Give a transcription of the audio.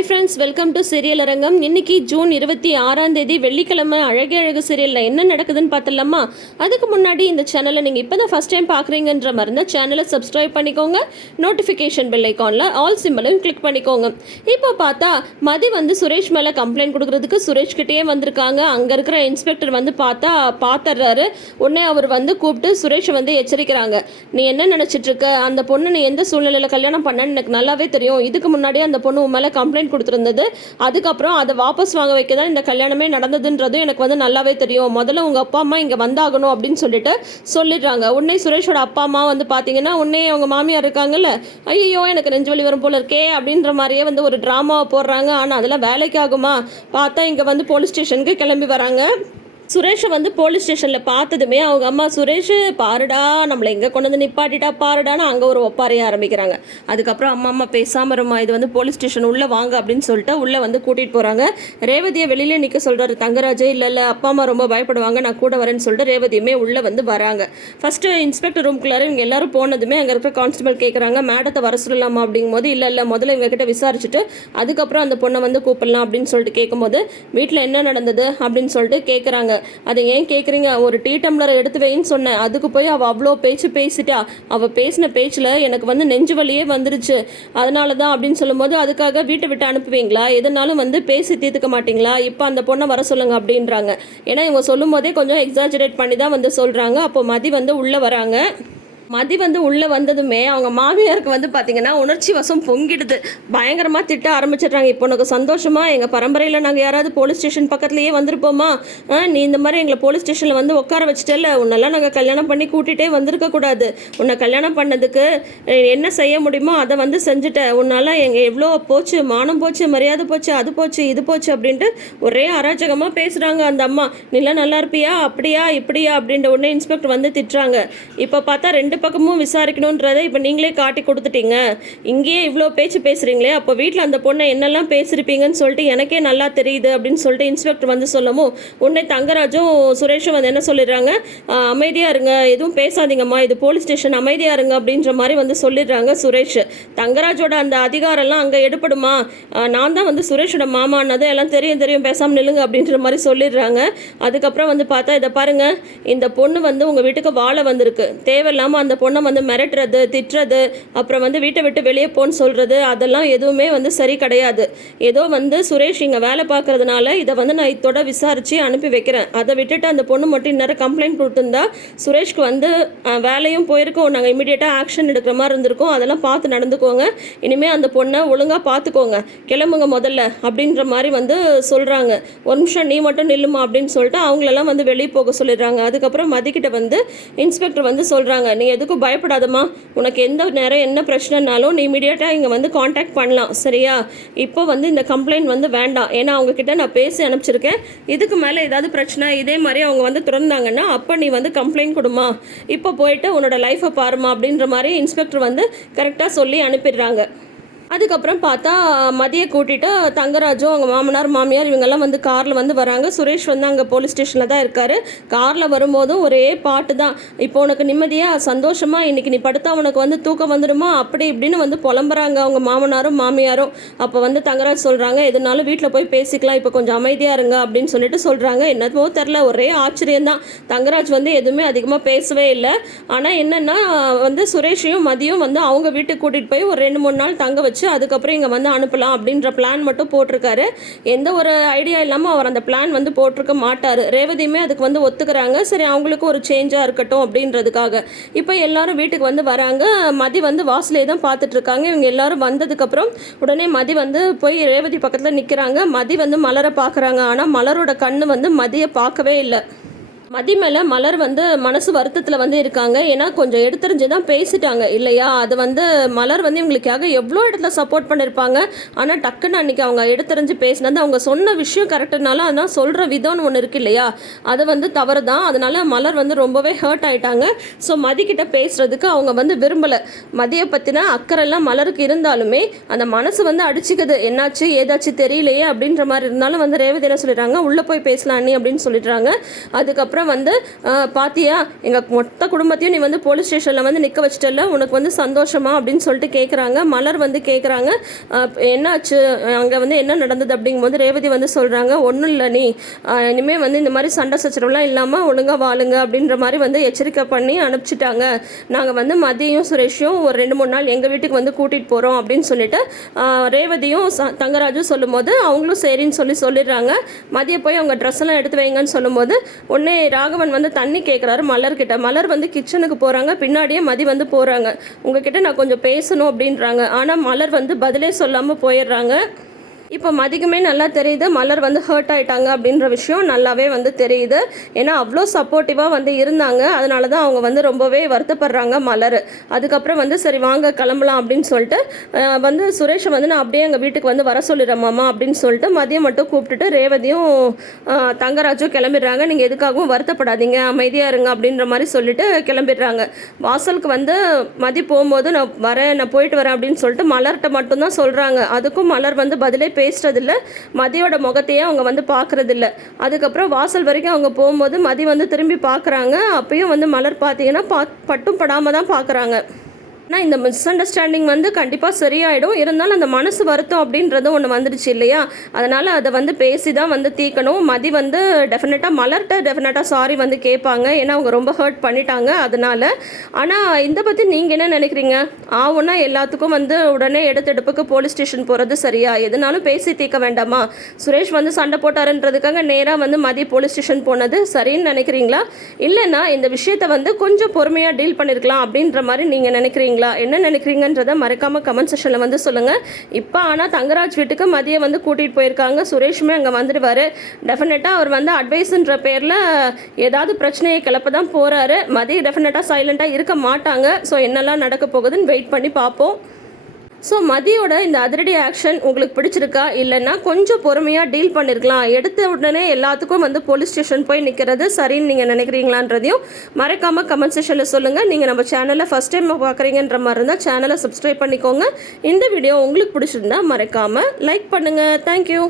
Hi friends, welcome to serial அரங்கம். இன்னைக்கு June 26 வெள்ளிக்கிழமை அழகே அழகு சீரியலில் என்ன நடக்குதுன்னு பார்த்துடலாமா? அதுக்கு முன்னாடி இந்த சேனலை நீங்கள் இப்போ தான் ஃபஸ்ட் டைம் பார்க்குறீங்கன்ற மாதிரி இருந்தால் சேனலை சப்ஸ்கிரைப் பண்ணிக்கோங்க. நோட்டிஃபிகேஷன் பெல் ஐக்கானில் ஆல் சிம்பிளையும் கிளிக் பண்ணிக்கோங்க. இப்போ பார்த்தா மதி சுரேஷ் மேலே கம்ப்ளைண்ட் கொடுக்குறதுக்கு சுரேஷ்கிட்டே வந்திருக்காங்க. அங்கே இருக்கிற இன்ஸ்பெக்டர் பார்த்துடுறாரு. உடனே அவர் கூப்பிட்டு சுரேஷை எச்சரிக்கிறாங்க. நீ என்ன நினச்சிட்ருக்க? அந்த பொண்ணு நீ எந்த சூழ்நிலையில் கல்யாணம் பண்ணன்னு எனக்கு நல்லாவே தெரியும். இதுக்கு முன்னாடியே அந்த பொண்ணு உன் மேலே கம்ப்ளைண்ட் கொடுத்துருந்தது. அதுக்கப்புறம் அதை வாபஸ் வாங்க வைக்க தான் இந்த கல்யாணமே நடந்ததுன்றதும் எனக்கு நல்லாவே தெரியும். முதல்ல உங்கள் அப்பா அம்மா இங்கே வந்தாகணும் அப்படின்னு சொல்லிடுறாங்க. உடனே சுரேஷோட அப்பா அம்மா பார்த்தீங்கன்னா உடனே அவங்க மாமியார் இருக்காங்கல்ல, ஐயோ எனக்கு நெஞ்சு வலி வரும் போல இருக்கே அப்படின்ற மாதிரியே ஒரு ட்ராமாவை போடுறாங்க. ஆனால் அதெல்லாம் வேலைக்கு ஆகுமா? பார்த்தா இங்கே போலீஸ் ஸ்டேஷனுக்கு கிளம்பி வராங்க. சுரேஷை போலீஸ் ஸ்டேஷனில் பார்த்ததுமே அவங்க அம்மா, சுரேஷ் பாருடா, நம்மளை எங்கே கொண்டு நிப்பாட்டிட்டா பாருடான்னு அங்கே ஒரு ஒப்பாரைய ஆரம்பிக்கிறாங்க. அதுக்கப்புறம் அம்மா பேசாமல் இருமா, இது போலீஸ் ஸ்டேஷன் உள்ளே வாங்க அப்படின்னு சொல்லிட்டு உள்ளே கூட்டிகிட்டு போகிறாங்க. ரேவதியை வெளியிலே நிற்க சொல்கிறாரு தங்கராஜ். இல்லை அப்பா அம்மா ரொம்ப பயப்படுவாங்க, நான் கூட வரேன்னு சொல்லிட்டு ரேவதியுமே உள்ளே வராங்க. ஃபஸ்ட்டு இன்ஸ்பெக்டர் ரூம்குள்ளார இவங்க எல்லாரும் போனதுமே அங்கே இருக்கிற கான்ஸ்டபிள் கேட்குறாங்க, மேடத்தை வர சொல்லலாமா அப்படிங்கும்போது, இல்லை முதல்ல இவங்ககிட்ட விசாரிச்சுட்டு அதுக்கப்புறம் அந்த பொண்ணை கூப்பிடலாம் அப்படின்னு சொல்லிட்டு கேட்கும்போது, வீட்டில் என்ன நடந்தது அப்படின்னு சொல்லிட்டு கேட்குறாங்க. அதை ஏன் கேட்குறீங்க? ஒரு டீ டம்ளரை எடுத்து வைன்னு சொன்னேன், அதுக்கு போய் அவள் அவ்வளோ பேச்சு பேசிட்டா. அவள் பேசின பேச்சில் எனக்கு நெஞ்சு வலியே வந்துருச்சு, அதனால தான் அப்படின்னு சொல்லும்போது, அதுக்காக வீட்டை விட்டு அனுப்புவீங்களா? எதுனாலும் பேசி தீர்த்துக்க மாட்டிங்களா? இப்போ அந்த பொண்ணை வர சொல்லுங்க அப்படின்றாங்க. ஏன்னா இவங்க சொல்லும் போதே கொஞ்சம் எக்ஸாஜரேட் பண்ணி தான் சொல்கிறாங்க. அப்போ மதி உள்ளே வராங்க. மதி உள்ளே வந்ததுமே அவங்க மாமியாருக்கு பார்த்தீங்கன்னா உணர்ச்சி வசம் பொங்கிடுது. பயங்கரமாக திட்ட ஆரம்பிச்சிடுறாங்க. இப்போ உனக்கு சந்தோஷமா? எங்கள் பரம்பரையில் நாங்கள் யாராவது போலீஸ் ஸ்டேஷன் பக்கத்துலேயே வந்திருப்போமா? நீ இந்த மாதிரி எங்களை போலீஸ் ஸ்டேஷனில் உட்கார வச்சுட்டல, உன்னெல்லாம் நாங்கள் கல்யாணம் பண்ணி கூட்டிகிட்டே வந்திருக்கக்கூடாது. உன்னை கல்யாணம் பண்ணதுக்கு என்ன செய்ய முடியுமோ அதை செஞ்சுட்ட. உன்னால் எங்கள் எவ்வளோ போச்சு, மானம் போச்சு, மரியாதை போச்சு, அது போச்சு இது போச்சு அப்படின்ட்டு ஒரே அராஜகமாக பேசுகிறாங்க அந்த அம்மா. நீலாம் நல்லா இருப்பியா, அப்படியா இப்படியா அப்படின்ற உடனே இன்ஸ்பெக்டர் திட்டுறாங்க. இப்போ பார்த்தா ரெண்டு பக்கமும் விசாரிக்கணுன்றதை இப்போ நீங்களே காட்டி கொடுத்துட்டீங்க. இங்கேயே இவ்வளோ பேச்சு பேசுகிறீங்களே, அப்போ வீட்டில் அந்த பொண்ணை என்னெல்லாம் பேசியிருப்பீங்கன்னு சொல்லிட்டு எனக்கே நல்லா தெரியுது அப்படின்னு சொல்லிட்டு இன்ஸ்பெக்டர் சொல்லவும், உடனே தங்கராஜும் சுரேஷும் என்ன சொல்லிடுறாங்க, அமைதியாக இருங்க, எதுவும் பேசாதீங்கம்மா, இது போலீஸ் ஸ்டேஷன், அமைதியாக இருங்க அப்படின்ற மாதிரி சொல்லிடுறாங்க சுரேஷ். தங்கராஜோட அந்த அதிகாரம்லாம் அங்கே எடுப்படுமா? நான் தான் சுரேஷோட மாமானது எல்லாம் தெரியும், பேசாமல் நில்லுங்க அப்படின்ற மாதிரி சொல்லிடுறாங்க. அதுக்கப்புறம் பார்த்தா, இதை பாருங்கள், இந்த பொண்ணு உங்கள் வீட்டுக்கு வாழ வந்திருக்கு. தேவையில்லாமல் அந்த பொண்ணை மிரட்டுறது, திட்டுறது, அப்புறம் வீட்டை விட்டு வெளியே போன்னு சொல்கிறது, அதெல்லாம் எதுவுமே சரி கிடையாது. ஏதோ சுரேஷ் இங்கே வேலை பார்க்கறதுனால இதை நான் இதோட விசாரித்து அனுப்பி வைக்கிறேன். அதை விட்டுட்டு அந்த பொண்ணு மட்டும் இன்னும் கம்ப்ளைண்ட் கொடுத்துருந்தா சுரேஷ்க்கு வேலையும் போயிருக்கோம், நாங்கள் இமீடியட்டாக ஆக்ஷன் எடுக்கிற மாதிரி இருந்திருக்கோம். அதெல்லாம் பார்த்து நடந்துக்கோங்க. இனிமேல் அந்த பொண்ணை ஒழுங்காக பார்த்துக்கோங்க, கிளம்புங்க முதல்ல அப்படின்ற மாதிரி சொல்கிறாங்க. ஒரு நிமிஷம் நீ மட்டும் நில்லுமா அப்படின்னு சொல்லிட்டு அவங்களெல்லாம் வெளியே போக சொல்லிடுறாங்க. அதுக்கப்புறம் மதிக்கிட்ட இன்ஸ்பெக்டர் சொல்கிறாங்க, நீ எதுக்கும் பயப்படாதம்மா, உனக்கு எந்த நேரம் என்ன பிரச்சனைனாலும் நீ இமீடியட்டாக இங்கே காண்டாக்ட் பண்ணலாம், சரியா? இப்போ இந்த கம்ப்ளைண்ட் வேண்டாம், ஏன்னா அவங்கக்கிட்ட நான் பேசி அனுப்பிச்சிருக்கேன். இதுக்கு மேலே ஏதாவது பிரச்சனை இதே மாதிரி அவங்க திறந்தாங்கன்னா அப்போ நீ கம்ப்ளைண்ட் கொடுமா, இப்போ போயிட்டு உன்னோட லைஃப்பை பாருமா அப்படின்ற மாதிரி இன்ஸ்பெக்டர் கரெக்டாக சொல்லி அனுப்பிடுறாங்க. அதுக்கப்புறம் பார்த்தா மதியை கூட்டிகிட்டு தங்கராஜும் அவங்க மாமனார் மாமியார் இவங்கெல்லாம் காரில் வராங்க. சுரேஷ் அங்கே போலீஸ் ஸ்டேஷனில் தான் இருக்கார். காரில் வரும்போதும் ஒரே பாட்டு தான், இப்போ உனக்கு நிம்மதியாக சந்தோஷமாக இன்றைக்கி நீ படுத்தா உனக்கு தூக்கம் வந்துடுமா அப்படி இப்படின்னு புலம்புறாங்க அவங்க மாமனாரும் மாமியாரும். அப்போ தங்கராஜ் சொல்கிறாங்க, எதுனாலும் வீட்டில் போய் பேசிக்கலாம், இப்போ கொஞ்சம் அமைதியாக இருங்க அப்படின்னு சொல்கிறாங்க. என்னமோ தெரில, ஒரே ஆச்சரியம்தான். தங்கராஜ் எதுவுமே அதிகமாக பேசவே இல்லை. ஆனால் என்னென்னா சுரேஷையும் மதியும் அவங்க வீட்டுக்கு கூட்டிகிட்டு போய் ஒரு 2-3 நாள் தங்க வச்சு அதுக்கப்புறம் இங்கே அனுப்பலாம் அப்படின்ற பிளான் மட்டும் போட்டிருக்காரு. எந்த ஒரு ஐடியா இல்லாமல் அவர் அந்த பிளான் போட்டிருக்க மாட்டார். ரேவதியுமே அதுக்கு ஒத்துக்கிறாங்க. சரி, அவங்களுக்கு ஒரு சேஞ்சாக இருக்கட்டும் அப்படின்றதுக்காக இப்போ எல்லாரும் வீட்டுக்கு வராங்க. மதி வாசலே தான் பார்த்துட்டு இருக்காங்க. இவங்க எல்லாரும் வந்ததுக்கப்புறம் உடனே மதி போய் ரேவதி பக்கத்தில் நிற்கிறாங்க. மதி மலரை பார்க்குறாங்க. ஆனால் மலரோட கண்ணு மதியை பார்க்கவே இல்லை. மதி மேலே மலர் மனசு வருத்தத்தில் இருக்காங்க. ஏன்னா கொஞ்சம் எடுத்துரிஞ்சு தான் பேசிட்டாங்க இல்லையா? அது மலர் இவங்களுக்காக எவ்வளோ இடத்துல சப்போர்ட் பண்ணியிருப்பாங்க. ஆனால் டக்குன்னு அன்றைக்கி அவங்க எடுத்துரிஞ்சு பேசினது, அவங்க சொன்ன விஷயம் கரெக்டுனால அதான் சொல்கிற விதம்னு ஒன்று இருக்குது இல்லையா? அது தவறு தான். அதனால் மலர் ரொம்பவே ஹர்ட் ஆகிட்டாங்க. ஸோ மதிக்கிட்ட பேசுகிறதுக்கு அவங்க விரும்பலை. மதியை பற்றின அக்கறைலாம் மலருக்கு இருந்தாலுமே அந்த மனசு அடிச்சுக்குது. என்னாச்சு ஏதாச்சும் தெரியலையே அப்படின்ற மாதிரி இருந்தாலும் ரேவதி என்ன சொல்லிடுறாங்க, உள்ளே போய் பேசலாம் அண்ணி அப்படின்னு சொல்லிடுறாங்க. அதுக்கப்புறம் அதுக்கப்புறம் வந்து பாத்தியா எங்கள் மொத்த குடும்பத்தையும் நீ வந்து போலீஸ் ஸ்டேஷனில் வந்து நிற்க வச்சிட்டல, உனக்கு வந்து சந்தோஷமா அப்படின்னு சொல்லிட்டு கேட்குறாங்க. மலர் வந்து கேட்குறாங்க என்னாச்சு அங்கே வந்து என்ன நடந்தது அப்படிங்கும்போது ரேவதி வந்து சொல்கிறாங்க, ஒன்றும் இல்லை நீ இனிமேல் வந்து இந்த மாதிரி சண்டை சச்சரவுலாம் இல்லாமல் ஒழுங்காக வாழுங்க அப்படின்ற மாதிரி வந்து எச்சரிக்கை பண்ணி அனுப்பிச்சிட்டாங்க. நாங்கள் வந்து மதியம் சுரேஷையும் ஒரு 2-3 நாள் எங்கள் வீட்டுக்கு வந்து கூட்டிகிட்டு போகிறோம் அப்படின்னு சொல்லிட்டு ரேவதியும் தங்கராஜும் சொல்லும்போது அவங்களும் சரின்னு சொல்லிடுறாங்க. மதியம் போய் அவங்க ட்ரெஸ் எல்லாம் எடுத்து வைங்கன்னு சொல்லும்போது உடனே ராகவன் வந்து தண்ணி கேட்குறாரு மலர்கிட்ட. மலர் வந்து கிச்சனுக்கு போகிறாங்க, பின்னாடியே மதி வந்து போகிறாங்க. உங்ககிட்ட நான் கொஞ்சம் பேசணும் அப்படின்றாங்க. ஆனால் மலர் வந்து பதிலே சொல்லாமல் போயிடுறாங்க. இப்போ மதிக்குமே நல்லா தெரியுது மலர் வந்து ஹர்ட் ஆகிட்டாங்க அப்படின்ற விஷயம் நல்லாவே வந்து தெரியுது. ஏன்னா அவ்வளோ சப்போர்ட்டிவாக வந்து இருந்தாங்க. அதனால தான் அவங்க வந்து ரொம்பவே வருத்தப்படுறாங்க மலர். அதுக்கப்புறம் வந்து சரி வாங்க கிளம்பலாம் அப்படின்னு சொல்லிட்டு வந்து சுரேஷை வந்து நான் அப்படியே எங்கள் வீட்டுக்கு வந்து வர சொல்லிடுறேன் மாமா அப்படின்னு சொல்லிட்டு மதியம் மட்டும் கூப்பிட்டுட்டு ரேவதியும் தங்கராஜும் கிளம்பிடுறாங்க. நீங்கள் எதுக்காகவும் வருத்தப்படாதீங்க, அமைதியாக இருங்க அப்படின்ற மாதிரி சொல்லிட்டு கிளம்பிடுறாங்க. வாசலுக்கு வந்து மதி போகும்போது நான் வரேன், நான் போயிட்டு வரேன் அப்படின்னு சொல்லிட்டு மலர்கிட்ட மட்டும்தான் சொல்கிறாங்க. அதுக்கும் மலர் வந்து பதிலே பேசுறதில்ல, மதியோட முகத்தையே அவங்க வந்து பார்க்குறதில்ல. அதுக்கப்புறம் வாசல் வரைக்கும் அவங்க போகும்போது மதி வந்து திரும்பி பார்க்குறாங்க. அப்பயும் வந்து மலர் பார்த்தீங்கன்னா பட்டும் படாமல் தான் பார்க்குறாங்க. ஆனால் இந்த மிஸ் அண்டர்ஸ்டாண்டிங் வந்து கண்டிப்பாக சரியாயிடும். இருந்தாலும் அந்த மனசு வருத்தம் அப்படின்றது ஒன்று வந்துடுச்சு இல்லையா, அதனால் அதை வந்து பேசி தான் வந்து தீர்க்கணும். மதி வந்து டெஃபினட்டாக சாரி வந்து கேட்பாங்க. ஏன்னா அவங்க ரொம்ப ஹர்ட் பண்ணிட்டாங்க அதனால். ஆனால் இந்த பற்றி நீங்கள் என்ன நினைக்கிறீங்க? ஆகுன்னா எல்லாத்துக்கும் வந்து உடனே எடுப்புக்கு போலீஸ் ஸ்டேஷன் போகிறது சரியா? எதுனாலும் பேசி தீர்க்க வேண்டாமா? சுரேஷ் வந்து சண்டை போட்டாருன்றதுக்காக நேராக வந்து மதி போலீஸ் ஸ்டேஷன் போனது சரின்னு நினைக்கிறீங்களா? இல்லைன்னா இந்த விஷயத்தை வந்து கொஞ்சம் பொறுமையாக டீல் பண்ணியிருக்கலாம் அப்படின்ற மாதிரி நீங்கள் நினைக்கிறீங்களா? என்ன நினைக்கிறீங்கன்றதை மறக்காம கமெண்ட் செக்ஷனில் வந்து சொல்லுங்கள். இப்போ ஆனால் தங்கராஜ் வீட்டுக்கு மதியை வந்து கூட்டிகிட்டு போயிருக்காங்க. சுரேஷுமே அங்கே வந்துடுவார். டெஃபினட்டாக அவர் வந்து அட்வைஸுன்ற பேரில் ஏதாவது பிரச்சனையை கிளப்ப தான் போகிறாரு. மதி டெஃபினட்டாக சைலண்ட்டாக இருக்க மாட்டாங்க. ஸோ என்னெல்லாம் நடக்க போகுதுன்னு வெயிட் பண்ணி பார்ப்போம். ஸோ மதியோட இந்த அதிரடி ஆக்ஷன் உங்களுக்கு பிடிச்சிருக்கா? இல்லைன்னா கொஞ்சம் பொறுமையாக டீல் பண்ணியிருக்கலாம், எடுத்த உடனே எல்லாத்துக்கும் வந்து போலீஸ் ஸ்டேஷன் போய் நிற்கிறது சரின்னு நீங்கள் நினைக்கிறீங்களான்றதையும் மறக்காமல் கமெண்ட் செக்ஷனில் சொல்லுங்கள். நீங்கள் நம்ம சேனலில் ஃபஸ்ட் டைம் பார்க்குறீங்கன்ற மாதிரி இருந்தால் சேனலை சப்ஸ்கிரைப் பண்ணிக்கோங்க. இந்த வீடியோ உங்களுக்கு பிடிச்சிருந்தா மறக்காமல் லைக் பண்ணுங்கள். தேங்க்யூ.